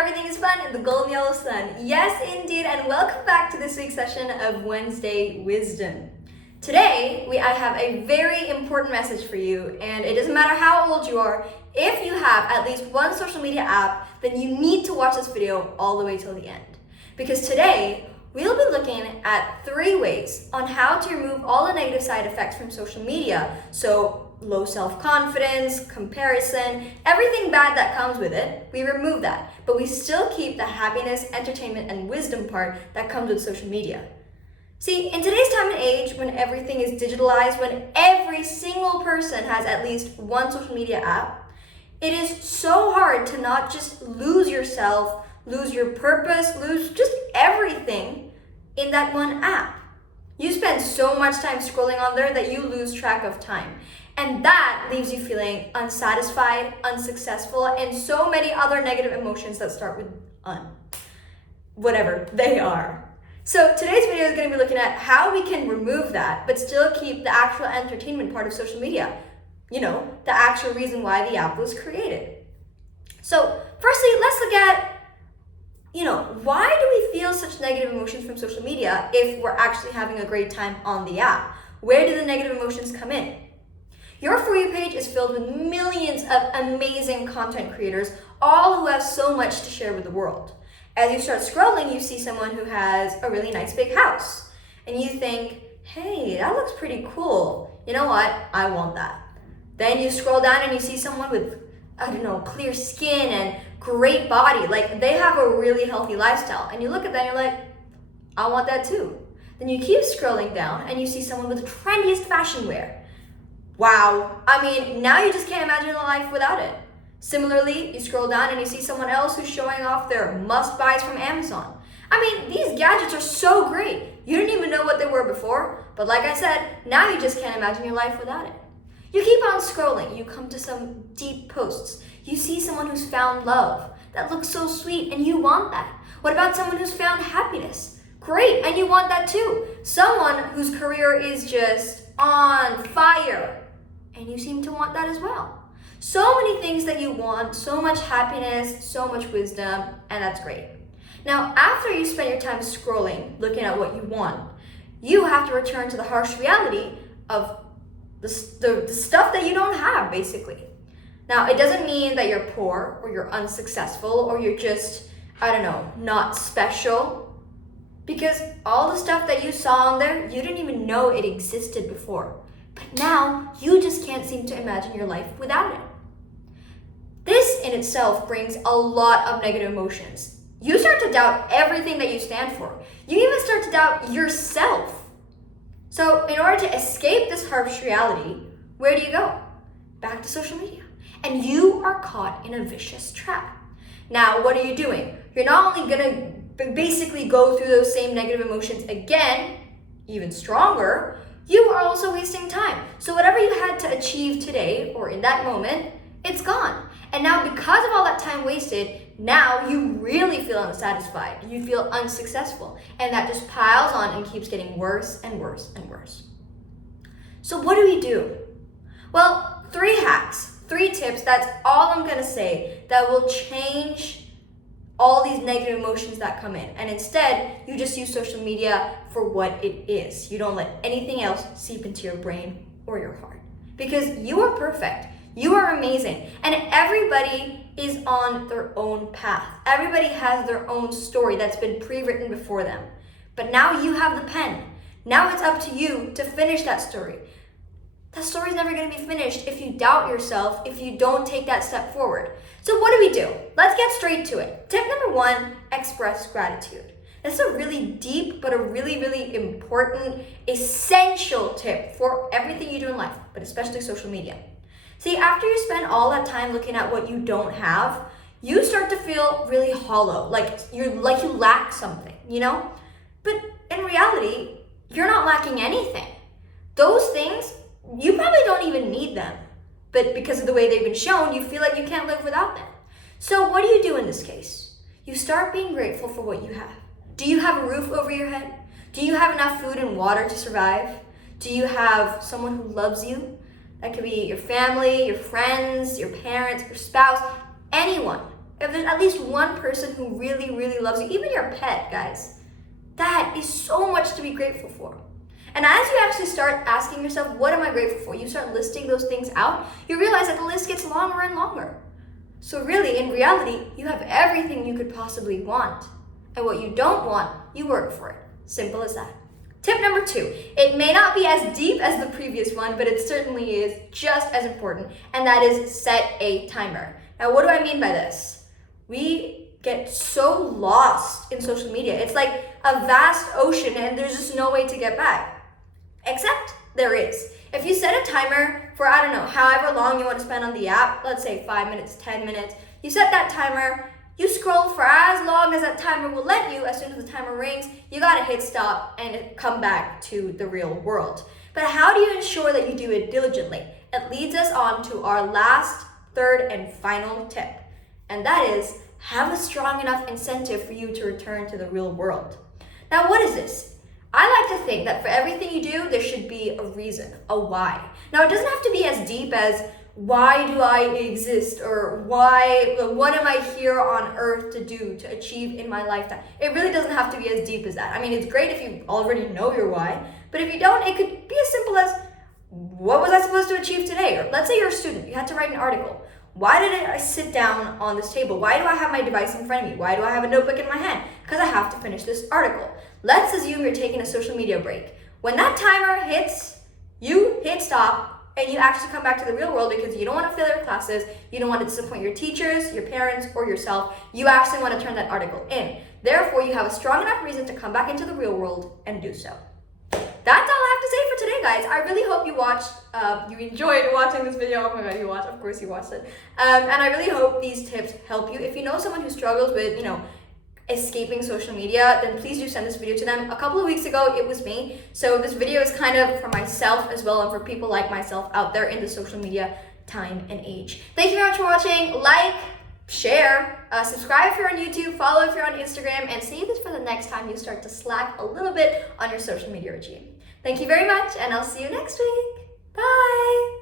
everything is fun in the golden yellow sun. Yes, indeed, and welcome back to this week's session of Wednesday Wisdom. Today, I have a very important message for you, and it doesn't matter how old you are. If you have at least one social media app, then you need to watch this video all the way till the end. Because today, we'll be looking at 3 ways on how to remove all the negative side effects from social media. So, low self-confidence, comparison, everything bad that comes with it, we remove that. But we still keep the happiness, entertainment, and wisdom part that comes with social media. See, in today's time and age, when everything is digitalized, when every single person has at least one social media app, it is so hard to not just lose yourself, lose your purpose, lose just everything in that one app. You spend so much time scrolling on there that you lose track of time. And that leaves you feeling unsatisfied, unsuccessful, and so many other negative emotions that start with whatever they are. So today's video is going to be looking at how we can remove that, but still keep the actual entertainment part of social media. You know, the actual reason why the app was created. So firstly, let's look at, why do we feel such negative emotions from social media if we're actually having a great time on the app? Where do the negative emotions come in? Your For You page is filled with millions of amazing content creators, all who have so much to share with the world. As you start scrolling, you see someone who has a really nice big house, and you think, hey, that looks pretty cool. You know what? I want that. Then you scroll down and you see someone with, clear skin and great body. Like, they have a really healthy lifestyle. And you look at that and you're like, I want that too. Then you keep scrolling down and you see someone with the trendiest fashion wear. Wow, now you just can't imagine a life without it. Similarly, you scroll down and you see someone else who's showing off their must-buys from Amazon. These gadgets are so great. You didn't even know what they were before, but like I said, now you just can't imagine your life without it. You keep on scrolling, you come to some deep posts. You see someone who's found love. That looks so sweet and you want that. What about someone who's found happiness? Great, and you want that too. Someone whose career is just on fire. And you seem to want that as well. So many things that you want, so much happiness, so much wisdom, and that's great. Now, after you spend your time scrolling, looking at what you want, you have to return to the harsh reality of the stuff that you don't have, basically. Now, it doesn't mean that you're poor, or you're unsuccessful, or you're just, not special. Because all the stuff that you saw on there, you didn't even know it existed before. But now, you just can't seem to imagine your life without it. This in itself brings a lot of negative emotions. You start to doubt everything that you stand for. You even start to doubt yourself. So in order to escape this harsh reality, where do you go? Back to social media. And you are caught in a vicious trap. Now, what are you doing? You're not only gonna basically go through those same negative emotions again, even stronger, you are also wasting time. So whatever you had to achieve today or in that moment, it's gone. And now because of all that time wasted, now you really feel unsatisfied. You feel unsuccessful. And that just piles on and keeps getting worse and worse and worse. So what do we do? Well, 3 hacks, 3 tips, that's all I'm gonna say that will change all these negative emotions that come in. And instead, you just use social media for what it is. You don't let anything else seep into your brain or your heart. Because you are perfect. You are amazing. And everybody is on their own path. Everybody has their own story that's been pre-written before them. But now you have the pen. Now it's up to you to finish that story. That story's never going to be finished if you doubt yourself, if you don't take that step forward. So what do? Let's get straight to it. Tip number 1, express gratitude. That's a really deep, but a really, really important, essential tip for everything you do in life, but especially social media. See, after you spend all that time looking at what you don't have, you start to feel really hollow, like you lack something, But in reality, you're not lacking anything. Those things, you probably don't even need them. But because of the way they've been shown, you feel like you can't live without them. So what do you do in this case? You start being grateful for what you have. Do you have a roof over your head? Do you have enough food and water to survive? Do you have someone who loves you? That could be your family, your friends, your parents, your spouse, anyone. if there's at least one person who really, really loves you, even your pet, guys, that is so much to be grateful for. And as you actually start asking yourself, what am I grateful for? You start listing those things out, you realize that the list gets longer and longer. So really, in reality, you have everything you could possibly want. And what you don't want, you work for it. Simple as that. Tip number 2, it may not be as deep as the previous one, but it certainly is just as important, and that is set a timer. Now, what do I mean by this? We get so lost in social media. It's like a vast ocean and there's just no way to get back. Except there is. If you set a timer for, I don't know, however long you want to spend on the app, let's say 5 minutes, 10 minutes, you set that timer, you scroll for as long as that timer will let you. As soon as the timer rings, you gotta hit stop and come back to the real world. But how do you ensure that you do it diligently? It leads us on to our last, third, and final tip. And that is, have a strong enough incentive for you to return to the real world. Now, what is this? I like to think that for everything you do, there should be a reason, a why. Now, it doesn't have to be as deep as, why do I exist? Or what am I here on earth to do, to achieve in my lifetime? It really doesn't have to be as deep as that. I mean, it's great if you already know your why, but if you don't, it could be as simple as, what was I supposed to achieve today? Or let's say you're a student, you had to write an article. Why did I sit down on this table? Why do I have my device in front of me? Why do I have a notebook in my hand? Because I have to finish this article. Let's assume you're taking a social media break. When that timer hits, you hit stop, and you actually come back to the real world because you don't want to fail your classes, you don't want to disappoint your teachers, your parents, or yourself. You actually want to turn that article in. Therefore, you have a strong enough reason to come back into the real world and do so. That's all I have to say for today, guys. I really hope you enjoyed watching this video. Oh my god, you watched, of course you watched it. And I really hope these tips help you. If you know someone who struggles with, escaping social media, then please do send this video to them. A couple of weeks ago, it was me. So this video is kind of for myself as well and for people like myself out there in the social media time and age. Thank you very much for watching. Like, share, subscribe if you're on YouTube, follow if you're on Instagram, and save this for the next time you start to slack a little bit on your social media regime. Thank you very much, and I'll see you next week. Bye!